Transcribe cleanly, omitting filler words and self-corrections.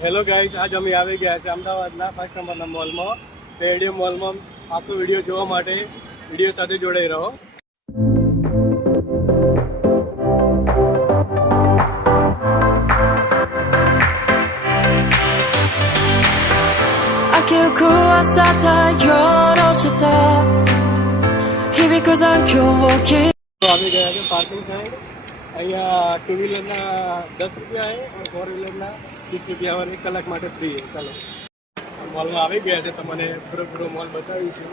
Hello guys, આજ અમે આવી ગયા છે અમદાવાદના 1 નંબરના મોલમાં, પેડિયમ મોલમાં. આખો વિડીયો જોવા માટે વિડીયો સાથે જોડાઈ રહો. આવી ગયા છે પાર્કિંગ સાઈડ. અહીંયા ટુ વ્હીલરના 10 રૂપિયા છે અને ફોર વ્હીલરના 30 રૂપિયા અને 1 કલાક માટે ફ્રી છે. ચાલો મોલમાં આવી ગયા છે, તમને પૂરો મોલ બતાવીશું.